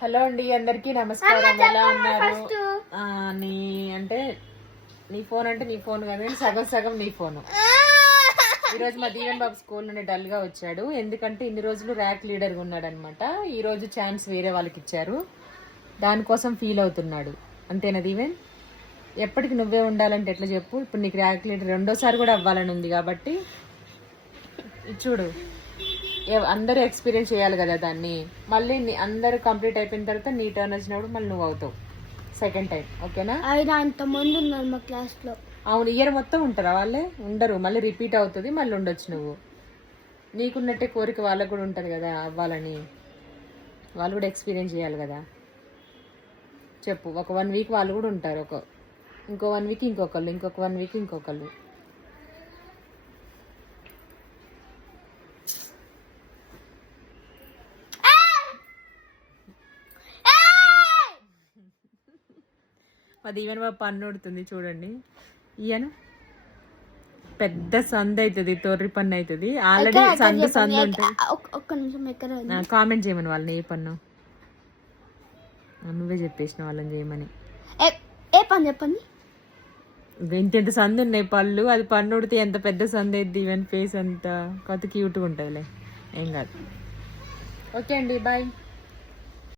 Hello అండి, అందరికీ నమస్కారం. ఎలా ఉన్నారు? నీ ఫోన్ అంటే నీ ఫోన్ కాదు, సగం సగం నీ ఫోను. ఈరోజు మా దీవెన్ బాబు స్కూల్ నుండి డల్ గా వచ్చాడు. ఎందుకంటే ఇన్ని రోజులు ర్యాక్ లీడర్ గా ఉన్నాడు అనమాట. ఈ రోజు ఛాన్స్ వేరే వాళ్ళకి ఇచ్చారు, దానికోసం ఫీల్ అవుతున్నాడు. అంతేనా దీవెన్? ఎప్పటికి నువ్వే ఉండాలంటే ఎట్లా చెప్పు? ఇప్పుడు నీకు ర్యాక్ లీడర్ రెండోసారి కూడా అవ్వాలని ఉంది కాబట్టి చూడు, అందరూ ఎక్స్పీరియన్స్ చేయాలి కదా దాన్ని. మళ్ళీ అందరూ కంప్లీట్ అయిపోయిన తర్వాత నీ టర్న్ వచ్చినప్పుడు మళ్ళీ నువ్వు అవుతావు సెకండ్ టైం. ఓకేనా? అంతమంది ఉన్నారు మా క్లాస్ లో. అవును, ఇయర్ మొత్తం ఉంటారా? వాళ్ళే ఉండరు, మళ్ళీ రిపీట్ అవుతుంది, మళ్ళీ ఉండొచ్చు. నువ్వు నీకున్నట్టే కోరిక వాళ్ళకు కూడా ఉంటుంది కదా అవ్వాలని. వాళ్ళు కూడా ఎక్స్పీరియన్స్ చేయాలి కదా. చెప్పు, ఒక 1 వీక్ వాళ్ళు కూడా ఉంటారు, ఇంకో 1 వీక్ ఇంకొకళ్ళు, ఇంకొక 1 వీక్ ఇంకొకళ్ళు. అది ఈవెన్ మా పన్ను ఉడుతుంది చూడండి. ఈయన పెద్ద సందు అవుతుంది, తొర్రి పన్ను అవుతుంది. ఆల్రెడీ సందు ఉంటుంది. ఒక్క నిమిషం కామెంట్ చేయమని వాళ్ళని ఏ పన్ను నువ్వే చెప్పేసిన వాళ్ళని చేయమని. ఏ పన్ను చెప్పండి. ఇంత సందు ఉన్నాయి పళ్ళు, అది పన్ను ఉడితే ఎంత పెద్ద సందు అవుతుంది. ఈవెన్ ఫేస్ అంతా కొత్త క్యూట్గా ఉంటుందిలే, ఏం కాదు. ఓకే అండి, బాయ్.